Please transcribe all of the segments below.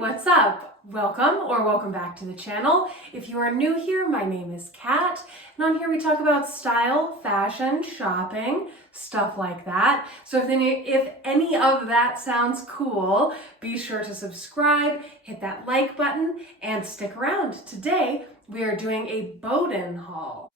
what's up? Welcome back to the channel. If you are new here, my name is Kat, and on here we talk about style, fashion, shopping, stuff like that. So if any of that sounds cool, be sure to subscribe, hit that like button, and stick around. Today, we are doing a Boden haul.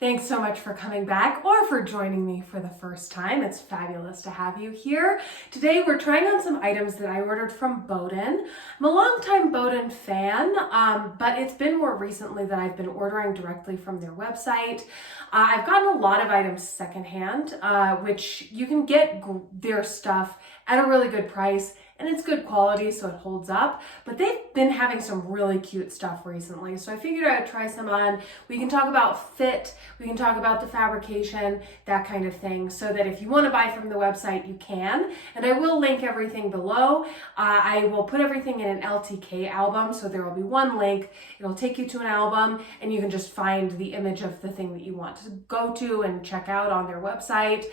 Thanks so much for coming back or for joining me for the first time. It's fabulous to have you here. Today we're trying on some items that I ordered from Boden. I'm a longtime Boden fan, but it's been more recently that I've been ordering directly from their website. I've gotten a lot of items secondhand, which you can get their stuff at a really good price. And it's good quality, so it holds up. But they've been having some really cute stuff recently. So I figured I would try some on. We can talk about fit, we can talk about the fabrication, that kind of thing. So that if you want to buy from the website, you can. And I will link everything below. I will put everything in an LTK album. So there will be one link. It'll take you to an album and you can just find the image of the thing that you want to go to and check out on their website.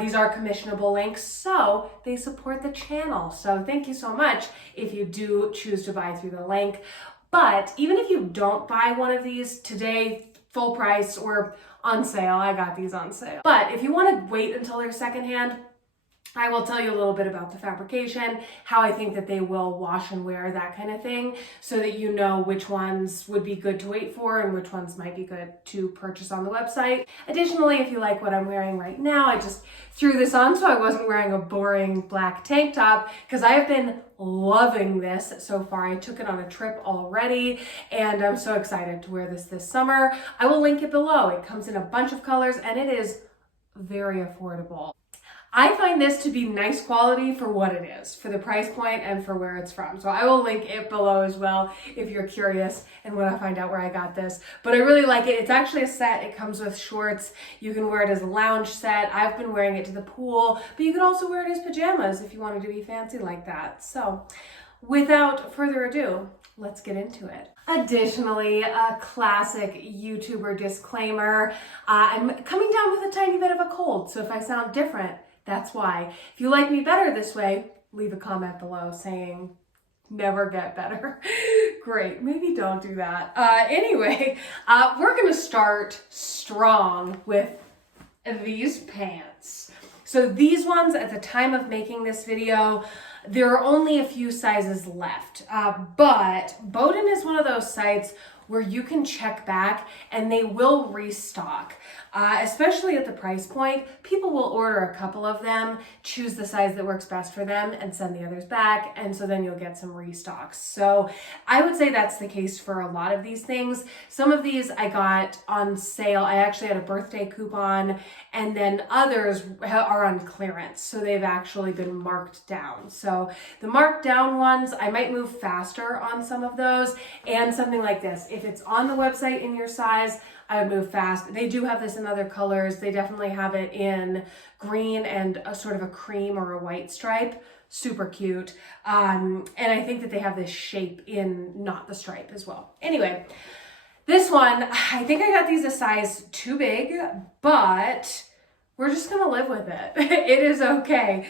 These are commissionable links, so they support the channel. So thank you so much if you do choose to buy through the link. But even if you don't buy one of these today, full price or on sale, I got these on sale. But if you want to wait until they're secondhand, I will tell you a little bit about the fabrication, how I think that they will wash and wear, that kind of thing, so that you know which ones would be good to wait for and which ones might be good to purchase on the website. Additionally, if you like what I'm wearing right now, I just threw this on so I wasn't wearing a boring black tank top because I have been loving this so far. I took it on a trip already and I'm so excited to wear this summer. I will link it below. It comes in a bunch of colors and it is very affordable. I find this to be nice quality for what it is, for the price point and for where it's from. So I will link it below as well if you're curious and want to find out where I got this. But I really like it. It's actually a set. It comes with shorts. You can wear it as a lounge set. I've been wearing it to the pool, but you can also wear it as pajamas if you wanted to be fancy like that. So without further ado, let's get into it. Additionally, a classic YouTuber disclaimer. I'm coming down with a tiny bit of a cold, so if I sound different, that's why. If you like me better this way, leave a comment below saying never get better. Great, maybe don't do that. Anyway, we're gonna start strong with these pants. So these ones, at the time of making this video, there are only a few sizes left, but Boden is one of those sites where you can check back and they will restock, especially at the price point. People will order a couple of them, choose the size that works best for them and send the others back. And so then you'll get some restocks. So I would say that's the case for a lot of these things. Some of these I got on sale. I actually had a birthday coupon, and then others are on clearance. So they've actually been marked down. So the marked down ones, I might move faster on some of those. And something like this, if it's on the website in your size, I would move fast. They do have this in other colors. They definitely have it in green and a sort of a cream or a white stripe. Super cute. And I think that they have this shape in not the stripe as well. Anyway, this one, I think I got these a size too big, but we're just gonna live with it. It is okay,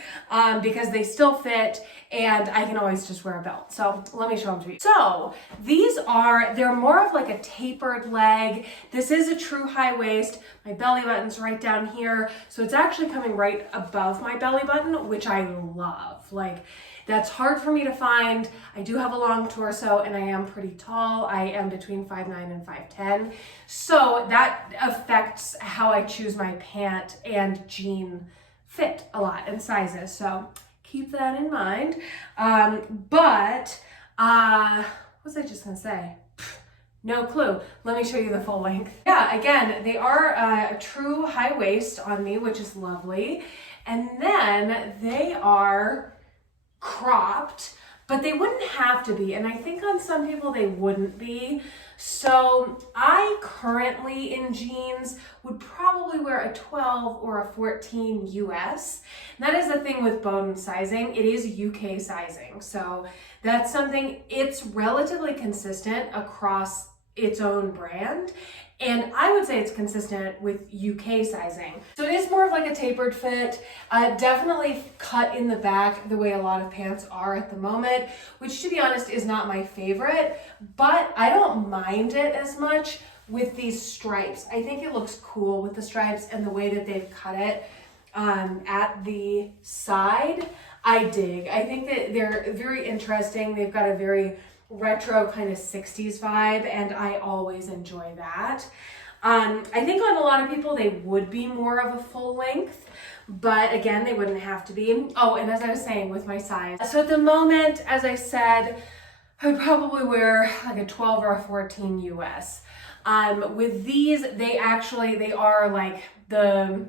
because they still fit and I can always just wear a belt. So let me show them to you. So they're more of like a tapered leg. This is a true high waist. My belly button's right down here. So it's actually coming right above my belly button, which I love. Like, that's hard for me to find. I do have a long torso and I am pretty tall. I am between 5'9" and 5'10". So that affects how I choose my pant and jean fit a lot and sizes. So keep that in mind. What was I just gonna say? No clue. Let me show you the full length. Yeah, again, they are a true high waist on me, which is lovely. And then they are cropped, but they wouldn't have to be. And I think on some people they wouldn't be. So I currently in jeans would probably wear a 12 or a 14 US. And that is the thing with Boden sizing. It is UK sizing. So that's something, it's relatively consistent across its own brand. And I would say it's consistent with UK sizing. So it is more of like a tapered fit, definitely cut in the back the way a lot of pants are at the moment, which to be honest is not my favorite, but I don't mind it as much with these stripes. I think it looks cool with the stripes and the way that they've cut it at the side. I dig. I think that they're very interesting. They've got a very retro kind of 60s vibe, and I always enjoy that. I think on a lot of people they would be more of a full length, but again, they wouldn't have to be. Oh, and as I was saying with my size, so at the moment, as I said, I would probably wear like a 12 or a 14 US. With these, they are like the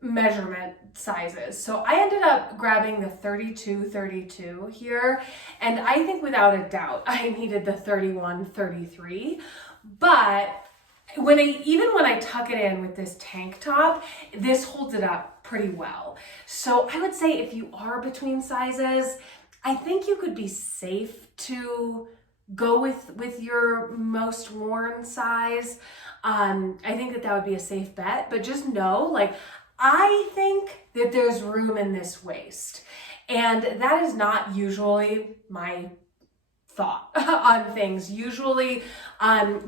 measurement sizes. So I ended up grabbing the 32 here, and I think without a doubt I needed the 33. But even when I tuck it in with this tank top, this holds it up pretty well. So I would say if you are between sizes, I think you could be safe to go with your most worn size. I think that would be a safe bet, but just know, like, I think that there's room in this waist, and that is not usually my thought on things. Usually,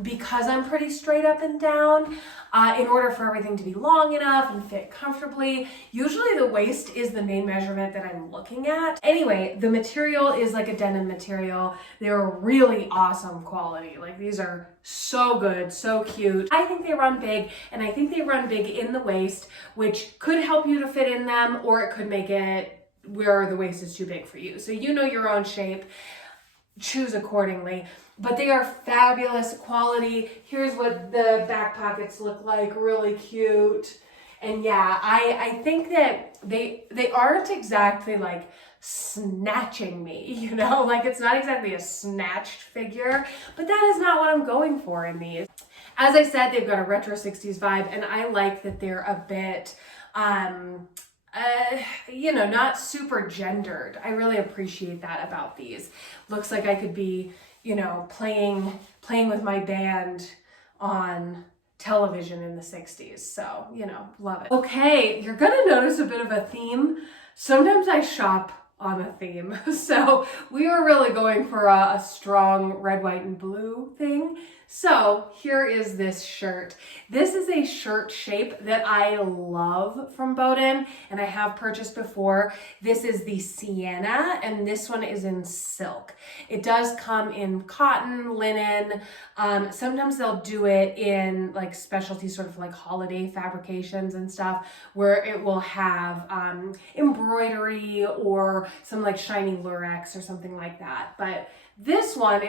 because I'm pretty straight up and down, in order for everything to be long enough and fit comfortably, usually the waist is the main measurement that I'm looking at. Anyway, the material is like a denim material. They're really awesome quality. Like, these are so good, so cute. I think they run big, and I think they run big in the waist, which could help you to fit in them, or it could make it where the waist is too big for you. So you know your own shape. Choose accordingly, but they are fabulous quality. Here's what the back pockets look like, really cute. And yeah, I think that they aren't exactly like snatching me, you know, like it's not exactly a snatched figure, but that is not what I'm going for in these. As I said, they've got a retro 60s vibe, and I like that they're a bit you know, not super gendered. I really appreciate that about these. Looks like I could be, you know, playing with my band on television in the 60s. So, you know, love it. Okay, you're gonna notice a bit of a theme. Sometimes I shop on a theme. So we are really going for a strong red, white, and blue thing. So here is this shirt. This is a shirt shape that I love from Boden, and I have purchased before. This is the sienna, and this one is in silk. It does come in cotton, linen. Sometimes they'll do it in like specialty sort of like holiday fabrications and stuff, where it will have embroidery or some like shiny lurex or something like that. But this one,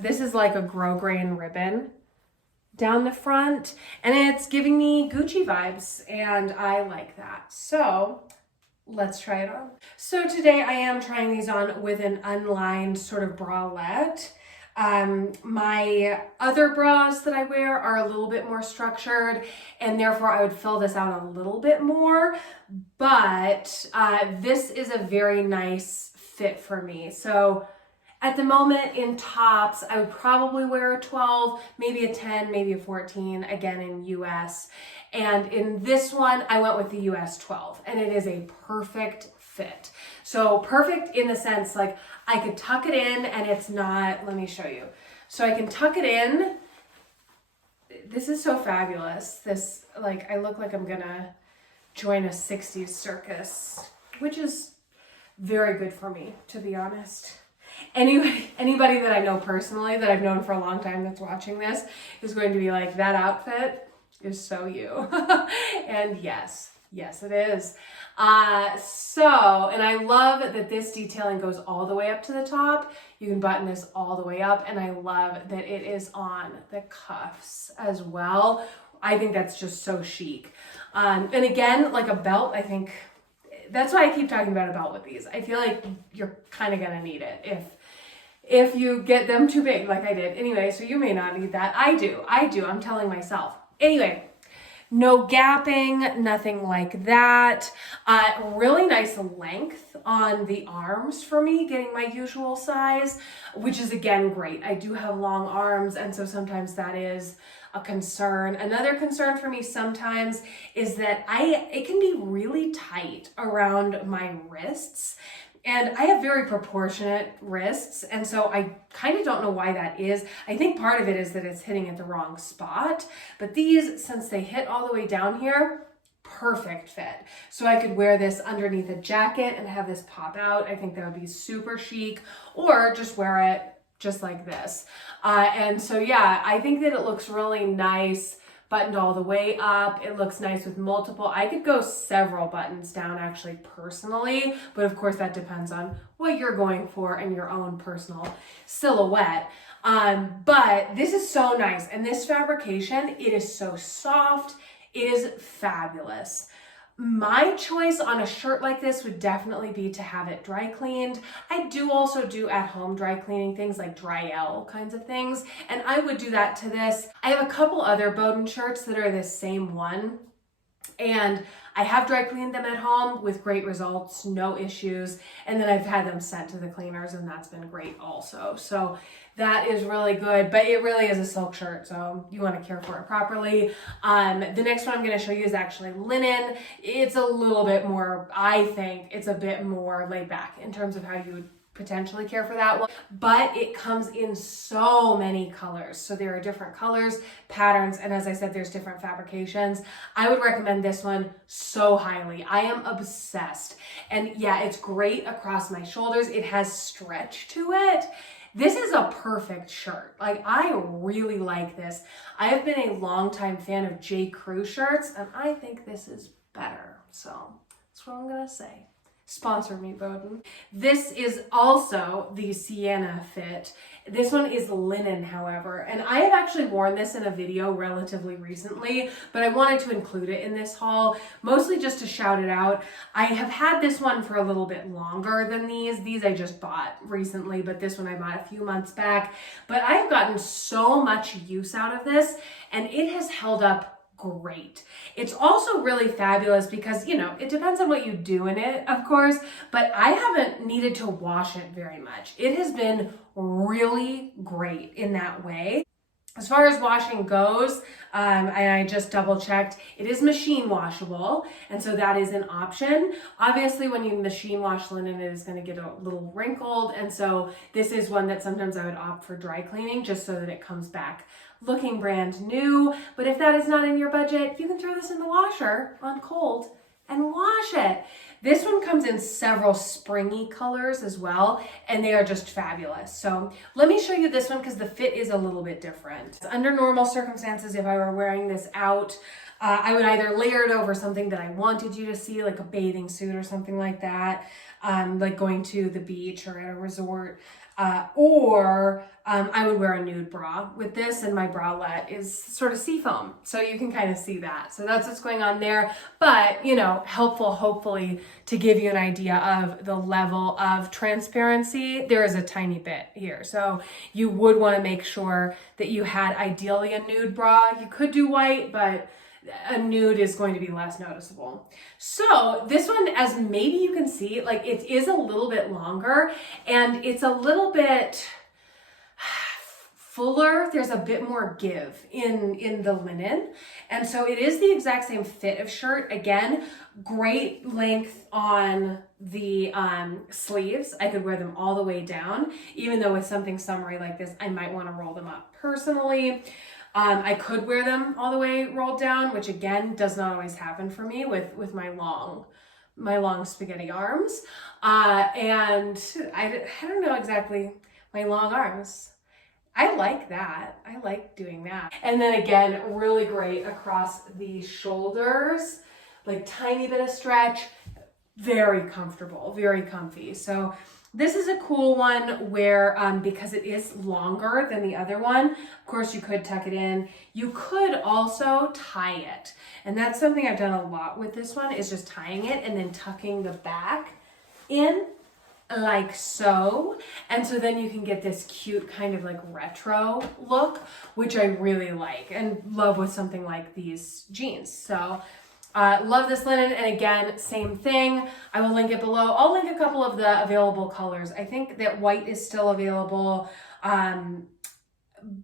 this is like a grosgrain ribbon down the front, and it's giving me Gucci vibes, and I like that. So let's try it on. So today I am trying these on with an unlined sort of bralette. My other bras that I wear are a little bit more structured, and therefore I would fill this out a little bit more, but this is a very nice fit for me. So at the moment in tops, I would probably wear a 12, maybe a 10, maybe a 14, again in US. And in this one, I went with the US 12, and it is a perfect fit. So perfect in the sense, like, I could tuck it in and it's not, let me show you. So I can tuck it in. This is so fabulous. This, like, I look like I'm gonna join a 60s circus, which is very good for me, to be honest. Anybody that I know personally, that I've known for a long time that's watching this, is going to be like, that outfit is so you. And yes, it is. And I love that this detailing goes all the way up to the top. You can button this all the way up, and I love that it is on the cuffs as well. I think that's just so chic. And again, like a belt, I think that's why I keep talking about a belt with these. I feel like you're kind of gonna need it if you get them too big like I did. Anyway, so you may not need that. I do, I'm telling myself. Anyway, no gapping, nothing like that. Really nice length on the arms for me, getting my usual size, which is again great. I do have long arms, and so sometimes that is a concern. Another concern for me sometimes is that it can be really tight around my wrists. And I have very proportionate wrists, and so I kind of don't know why that is. I think part of it is that it's hitting at the wrong spot, but these, since they hit all the way down here, perfect fit. So I could wear this underneath a jacket and have this pop out. I think that would be super chic, or just wear it just like this. And so yeah, I think that it looks really nice buttoned all the way up. It looks nice with multiple. I could go several buttons down actually personally, but of course that depends on what you're going for and your own personal silhouette. But this is so nice. And this fabrication, it is so soft. It is fabulous. My choice on a shirt like this would definitely be to have it dry cleaned. I do also do at home dry cleaning things like dry-el kinds of things, and I would do that to this. I have a couple other Boden shirts that are the same one, and I have dry cleaned them at home with great results, no issues, and then I've had them sent to the cleaners, and that's been great also. So that is really good, but it really is a silk shirt, so you want to care for it properly. The next one I'm going to show you is actually linen. It's a little bit more, I think it's a bit more laid back in terms of how you would potentially care for that one, but it comes in so many colors. So there are different colors, patterns, and as I said, there's different fabrications. I would recommend this one so highly. I am obsessed. And yeah, it's great across my shoulders. It has stretch to it. This is a perfect shirt. Like, I really like this. I have been a longtime fan of J. Crew shirts, and I think this is better. So that's what I'm gonna say. Sponsor me, Boden. This is also the Sienna fit. This one is linen, however, and I have actually worn this in a video relatively recently, but I wanted to include it in this haul, mostly just to shout it out. I have had this one for a little bit longer than these. These I just bought recently, but this one I bought a few months back. But I have gotten so much use out of this, and it has held up great. It's also really fabulous because, you know, it depends on what you do in it, of course, but I haven't needed to wash it very much. It has been really great in that way. As far as washing goes, and I just double checked, it is machine washable, and so that is an option. Obviously, when you machine wash linen, it is going to get a little wrinkled, and so this is one that sometimes I would opt for dry cleaning just so that it comes back looking brand new. But if that is not in your budget, you can throw this in the washer on cold and wash it. This one comes in several springy colors as well, and they are just fabulous. So let me show you this one because the fit is a little bit different. Under normal circumstances, if I were wearing this out, I would either layer it over something that I wanted you to see, like a bathing suit or something like that, like going to the beach or at a resort, or I would wear a nude bra with this, and my bralette is sort of seafoam, so you can kind of see that. So that's what's going on there, but you know, helpful hopefully to give you an idea of the level of transparency. There is a tiny bit here, so you would want to make sure that you had ideally a nude bra. You could do white, but a nude is going to be less noticeable. So this one, as maybe you can see, like it is a little bit longer and it's a little bit fuller. There's a bit more give in the linen. And so it is the exact same fit of shirt. Again, great length on the sleeves. I could wear them all the way down, even though with something summery like this, I might want to roll them up personally. I could wear them all the way rolled down, which again does not always happen for me with my long spaghetti arms. And I don't know exactly, my long arms. I like that. I like doing that. And then again, really great across the shoulders, like tiny bit of stretch, very comfortable, very comfy. So this is a cool one where, because it is longer than the other one, of course you could tuck it in. You could also tie it. And that's something I've done a lot with this one, is just tying it and then tucking the back in like so. And so then you can get this cute kind of like retro look, which I really like and love with something like these jeans. So love this linen, and again, same thing. I will link it below. I'll link a couple of the available colors. I think that white is still available.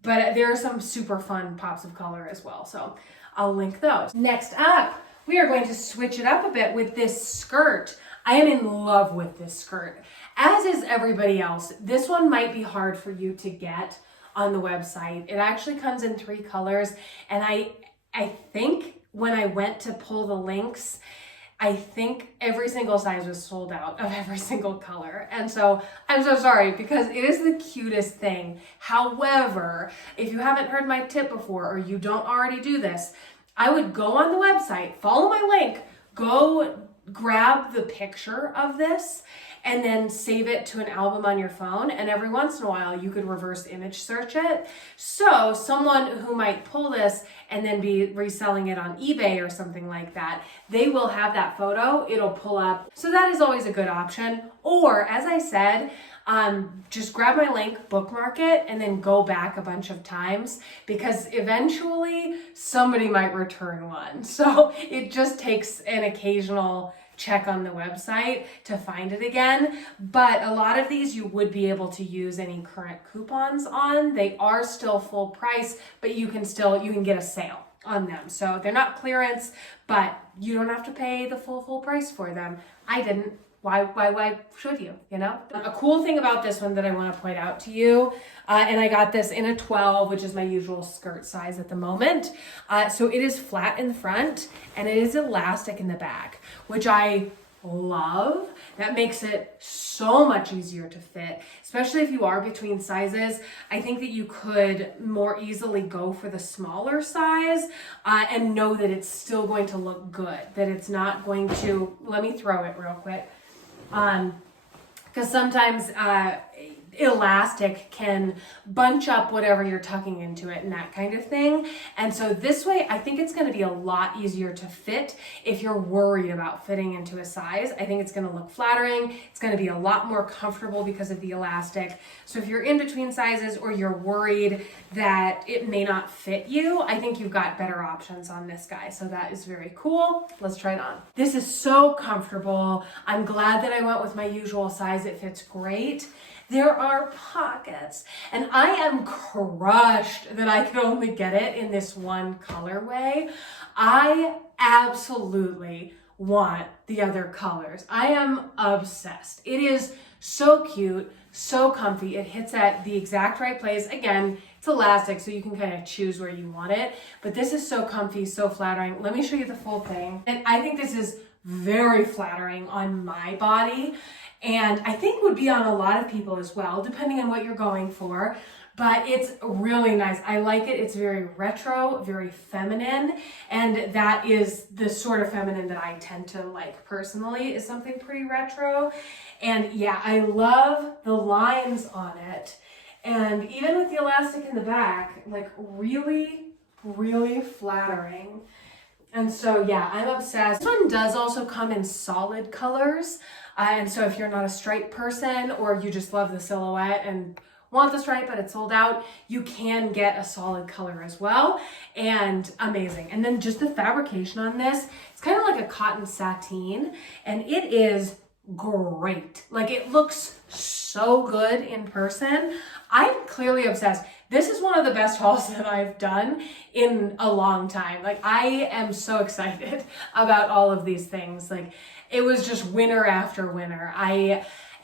but there are some super fun pops of color as well. So I'll link those. Next up, we are going to switch it up a bit with this skirt. I am in love with this skirt, as is everybody else. This one might be hard for you to get on the website. It actually comes in 3 colors, and I think when I went to pull the links, I think every single size was sold out of every single color. And so I'm so sorry, because it is the cutest thing. However, if you haven't heard my tip before, or you don't already do this, I would go on the website, follow my link, go grab the picture of this, and then save it to an album on your phone. And every once in a while, you could reverse image search it. So someone who might pull this and then be reselling it on eBay or something like that, they will have that photo, it'll pull up. So that is always a good option. Or, as I said, just grab my link, bookmark it, and then go back a bunch of times, because eventually somebody might return one. So it just takes an occasional check on the website to find it again. But a lot of these you would be able to use any current coupons on. They are still full price, but you can get a sale on them. So they're not clearance, but you don't have to pay the full price for them. I didn't. Why should you, you know? A cool thing about this one that I want to point out to you, and I got this in a 12, which is my usual skirt size at the moment. So it is flat in the front and it is elastic in the back, which I love. That makes it so much easier to fit, especially if you are between sizes. I think that you could more easily go for the smaller size and know that it's still going to look good, that it's not going to, let me throw it real quick. Because sometimes elastic can bunch up whatever you're tucking into it and that kind of thing. And so this way, I think it's going to be a lot easier to fit if you're worried about fitting into a size. I think it's going to look flattering. It's going to be a lot more comfortable because of the elastic. So if you're in between sizes or you're worried that it may not fit you, I think you've got better options on this guy. So that is very cool. Let's try it on. This is so comfortable. I'm glad that I went with my usual size. It fits great. There are pockets, and I am crushed that I could only get it in this one colorway. I absolutely want the other colors. I am obsessed. It is so cute, so comfy. It hits at the exact right place. Again, it's elastic, so you can kind of choose where you want it, but this is so comfy, so flattering. Let me show you the full thing. And I think this is very flattering on my body, and I think would be on a lot of people as well, depending on what you're going for. But it's really nice. I like it. It's very retro, very feminine, and that is the sort of feminine that I tend to like personally, is something pretty retro. And yeah, I love the lines on it. And even with the elastic in the back, like really, really flattering. And so yeah, I'm obsessed. This one does also come in solid colors. And so if you're not a stripe person, or you just love the silhouette and want the stripe but it's sold out, you can get a solid color as well, and amazing. And then just the fabrication on this, it's kind of like a cotton sateen, and it is great. Like, it looks so good in person. I'm clearly obsessed. This is one of the best hauls that I've done in a long time. Like, I am so excited about all of these things. Like, it was just winner after winner.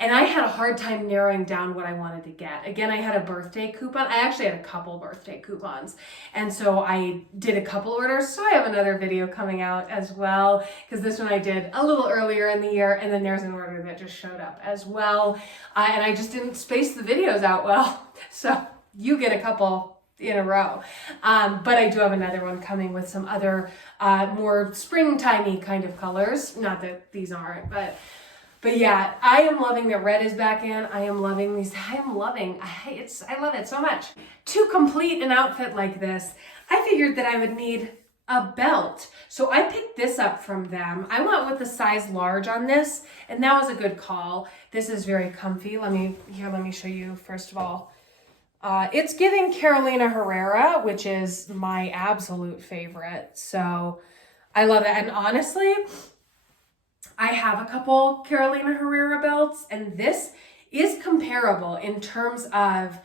And I had a hard time narrowing down what I wanted to get. Again, I had a birthday coupon. I actually had a couple birthday coupons. And so I did a couple orders. So I have another video coming out as well, because this one I did a little earlier in the year. And then there's an order that just showed up as well. And I just didn't space the videos out well. So you get a couple in a row. But I do have another one coming with some other more springtimey kind of colors. Not that these aren't, but yeah, I am loving that red is back in. I am loving these. I love it so much. To complete an outfit like this, I figured that I would need a belt. So I picked this up from them. I went with the size large on this, and that was a good call. This is very comfy. Let me show you first of all. It's giving Carolina Herrera, which is my absolute favorite. So I love it. And honestly, I have a couple Carolina Herrera belts, and this is comparable in terms of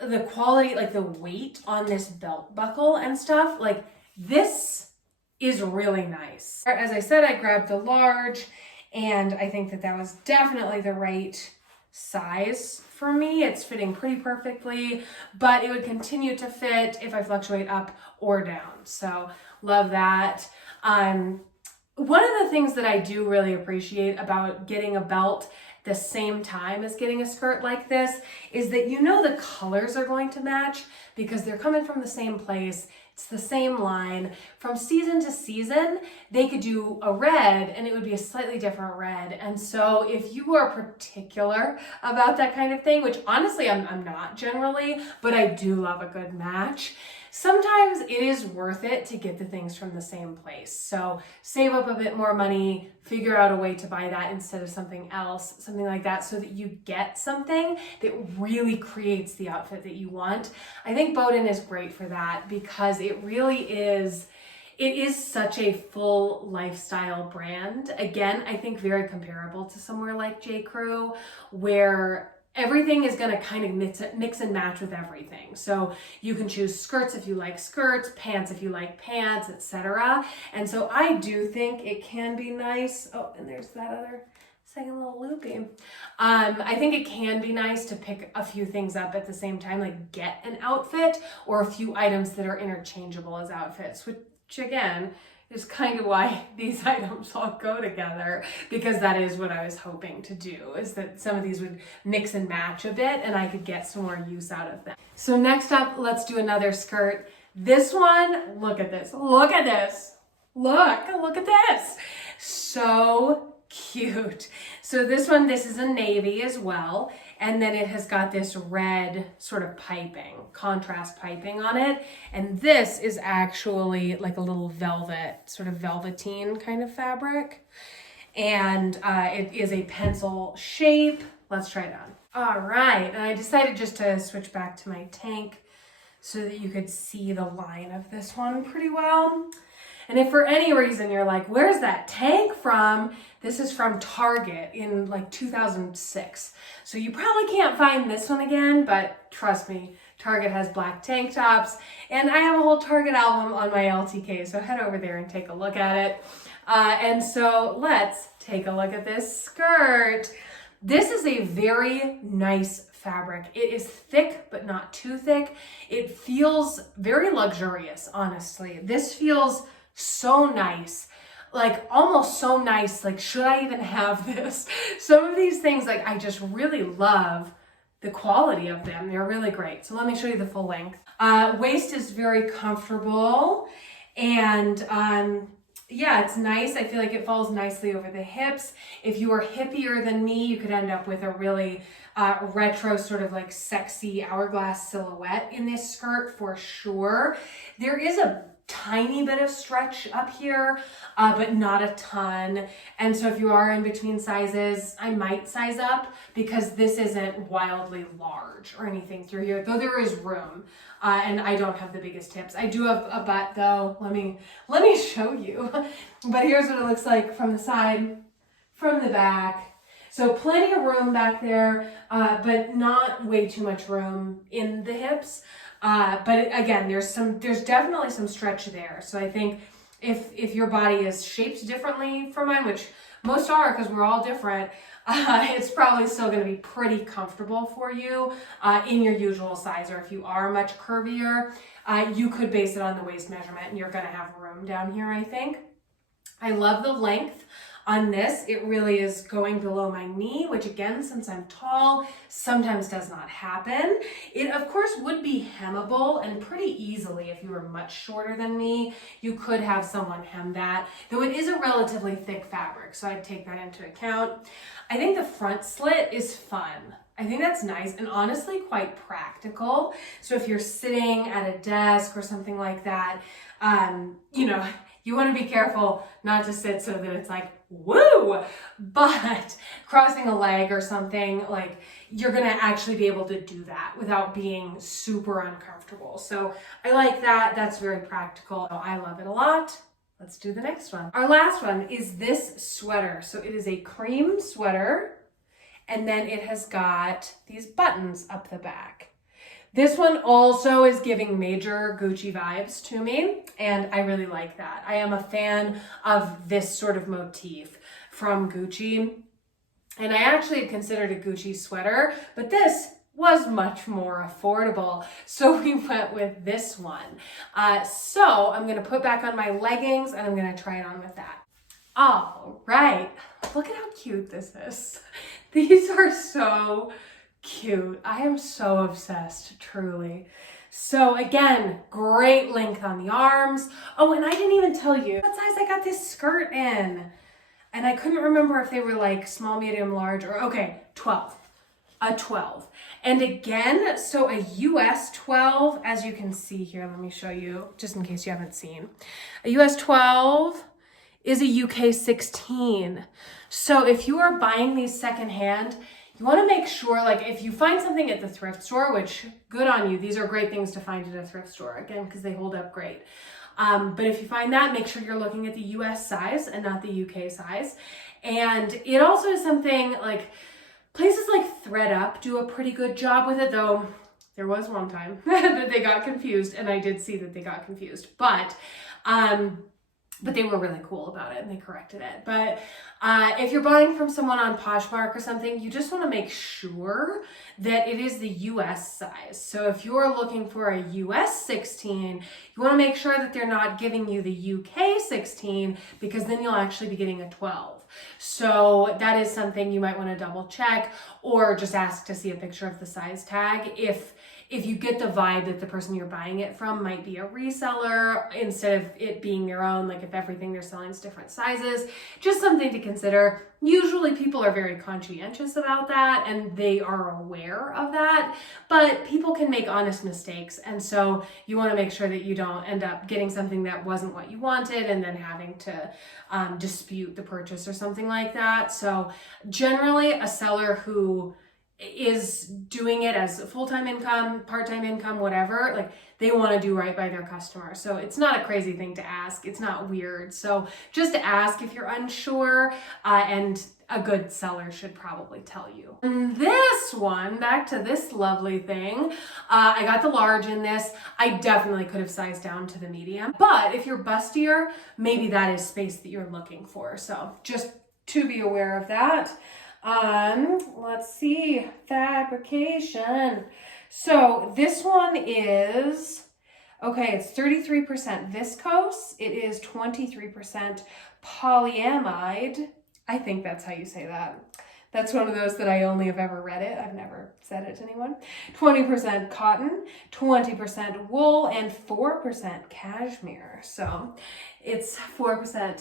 the quality, like the weight on this belt buckle and stuff, like this is really nice. As I said, I grabbed the large, and I think that that was definitely the right size for me. It's fitting pretty perfectly, but it would continue to fit if I fluctuate up or down. So love that. One of the things that I do really appreciate about getting a belt the same time as getting a skirt like this is that you know the colors are going to match because they're coming from the same place. It's the same line. From season to season, they could do a red and it would be a slightly different red. And so if you are particular about that kind of thing, which honestly I'm not generally, but I do love a good match, sometimes it is worth it to get the things from the same place. So save up a bit more money, figure out a way to buy that instead of something else, something like that, so that you get something that really creates the outfit that you want. I think Boden is great for that because it really is, it is such a full lifestyle brand. Again, I think very comparable to somewhere like J. Crew, where everything is going to kind of mix and match with everything. So you can choose skirts if you like skirts, pants if you like pants, etc. And so I do think it can be nice. Oh, and there's that other second little loopy. I think it can be nice to pick a few things up at the same time, like get an outfit or a few items that are interchangeable as outfits, which again, is kind of why these items all go together, because that is what I was hoping to do, is that some of these would mix and match a bit and I could get some more use out of them. So next up, let's do another skirt. This one, look at this, look at this, look at this. So cute. So this one, this is a navy as well. And then it has got this red sort of piping, contrast piping on it. And this is actually like a little velvet, sort of velveteen kind of fabric. And it is a pencil shape. Let's try it on. All right, and I decided just to switch back to my tank so that you could see the line of this one pretty well. And if for any reason you're like, where's that tank from? This is from Target in like 2006. So you probably can't find this one again, but trust me, Target has black tank tops, and I have a whole Target album on my LTK, so head over there and take a look at it. And so let's take a look at this skirt. This is a very nice fabric. It is thick, but not too thick. It feels very luxurious, honestly. This feels so nice, like almost so nice, like should I even have this? Some of these things, like I just really love the quality of them. They're really great. So let me show you the full length. Waist is very comfortable, and yeah, it's nice. I feel like it falls nicely over the hips. If you are hippier than me, you could end up with a really retro sort of like sexy hourglass silhouette in this skirt for sure. There is a tiny bit of stretch up here, but not a ton. And so if you are in between sizes, I might size up because this isn't wildly large or anything through here, though there is room. And I don't have the biggest hips. I do have a butt though. Let me show you. But here's what it looks like from the side, from the back. So plenty of room back there, but not way too much room in the hips. But again, there's definitely some stretch there. So I think if your body is shaped differently from mine, which most are because we're all different, it's probably still going to be pretty comfortable for you in your usual size. Or if you are much curvier, you could base it on the waist measurement and you're going to have room down here, I think. I love the length on this. It really is going below my knee, which again, since I'm tall, sometimes does not happen. It of course would be hemmable and pretty easily if you were much shorter than me. You could have someone hem that, though it is a relatively thick fabric, so I'd take that into account. I think the front slit is fun. I think that's nice and honestly quite practical. So if you're sitting at a desk or something like that, you know, you want to be careful not to sit so that it's like, woo, but crossing a leg or something, like you're going to actually be able to do that without being super uncomfortable. So I like that. That's very practical. I love it a lot. Let's do the next one. Our last one is this sweater. So it is a cream sweater, and then it has got these buttons up the back. This one also is giving major Gucci vibes to me, and I really like that. I am a fan of this sort of motif from Gucci, and I actually had considered a Gucci sweater, but this was much more affordable, so we went with this one. So I'm gonna put back on my leggings and I'm gonna try it on with that. All right, look at how cute this is. These are so cute. I am so obsessed, truly. So again, great length on the arms. Oh, and I didn't even tell you what size I got this skirt in. And I couldn't remember if they were like small, medium, large, or okay, 12. A 12. And again, so a US 12, as you can see here, let me show you, just in case you haven't seen. A US 12 is a UK 16. So if you are buying these secondhand, you want to make sure, like if you find something at the thrift store, which good on you, these are great things to find at a thrift store, again, because they hold up great. But if you find that, make sure you're looking at the US size and not the UK size. And it also is something like places like ThredUp do a pretty good job with it, though there was one time that they got confused, and I did see that they got confused. But they were really cool about it and they corrected it. But if you're buying from someone on Poshmark or something, you just want to make sure that it is the US size. So if you're looking for a US 16, you want to make sure that they're not giving you the UK 16, because then you'll actually be getting a 12. So that is something you might want to double check, or just ask to see a picture of the size tag if you get the vibe that the person you're buying it from might be a reseller instead of it being their own, like if everything they're selling is different sizes. Just something to consider. Usually people are very conscientious about that and they are aware of that, but people can make honest mistakes. And so you want to make sure that you don't end up getting something that wasn't what you wanted and then having to dispute the purchase or something like that. So generally a seller who is doing it as full-time income, part-time income, whatever, like they want to do right by their customer. So it's not a crazy thing to ask. It's not weird. So just ask if you're unsure, and a good seller should probably tell you. And this one, back to this lovely thing, I got the large in this. I definitely could have sized down to the medium, but if you're bustier, maybe that is space that you're looking for. So just to be aware of that. Let's see, fabrication. So this one is, okay, it's 33% viscose. It is 23% polyamide. I think that's how you say that. That's one of those that I only have ever read it. I've never said it to anyone. 20% cotton, 20% wool, and 4% cashmere. So it's 4%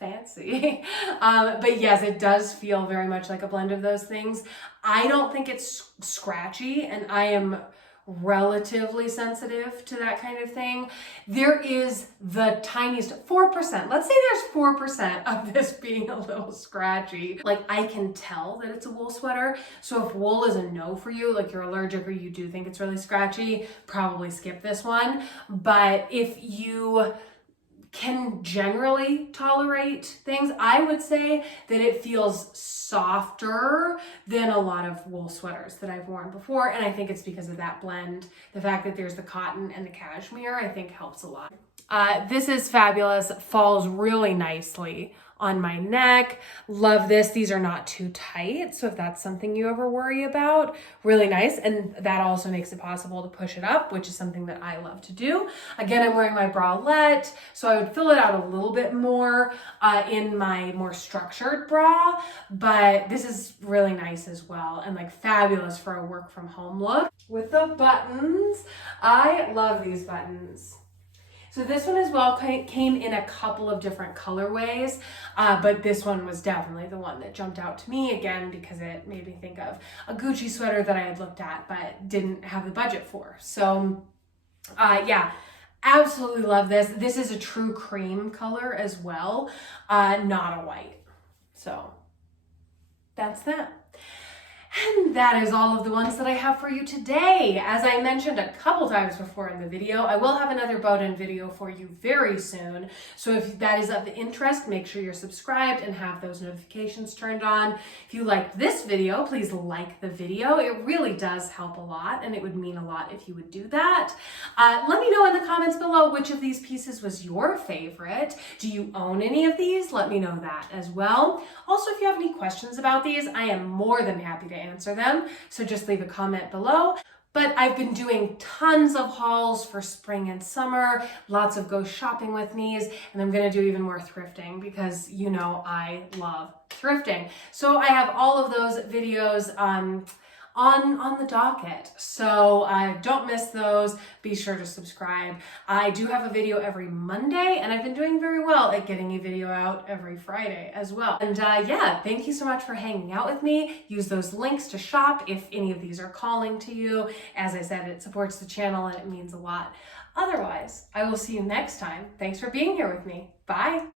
fancy. But yes, it does feel very much like a blend of those things. I don't think it's scratchy, and I am relatively sensitive to that kind of thing. There is the tiniest 4%. Let's say there's 4% of this being a little scratchy. Like I can tell that it's a wool sweater. So if wool is a no for you, like you're allergic or you do think it's really scratchy, probably skip this one. But if you can generally tolerate things, I would say that it feels softer than a lot of wool sweaters that I've worn before. And I think it's because of that blend. The fact that there's the cotton and the cashmere, I think helps a lot. This is fabulous. Falls really nicely on my neck. Love this. These are not too tight. So if that's something you ever worry about, really nice. And that also makes it possible to push it up, which is something that I love to do. Again, I'm wearing my bralette, so I would fill it out a little bit more in my more structured bra, but this is really nice as well and like fabulous for a work from home look. With the buttons, I love these buttons. So this one as well came in a couple of different colorways, but this one was definitely the one that jumped out to me again because it made me think of a Gucci sweater that I had looked at but didn't have the budget for. So yeah, absolutely love this. This is a true cream color as well, not a white. So that's that. And that is all of the ones that I have for you today. As I mentioned a couple times before in the video, I will have another Boden video for you very soon. So if that is of interest, make sure you're subscribed and have those notifications turned on. If you liked this video, please like the video. It really does help a lot, and it would mean a lot if you would do that. Let me know in the comments below which of these pieces was your favorite. Do you own any of these? Let me know that as well. Also, if you have any questions about these, I am more than happy to answer them, so just leave a comment below. But I've been doing tons of hauls for spring and summer, lots of go shopping with me's, and I'm gonna do even more thrifting because you know I love thrifting. So I have all of those videos on the docket. So don't miss those. Be sure to subscribe. I do have a video every Monday, and I've been doing very well at getting a video out every Friday as well. And yeah, thank you so much for hanging out with me. Use those links to shop if any of these are calling to you. As I said, it supports the channel and it means a lot. Otherwise, I will see you next time. Thanks for being here with me. Bye.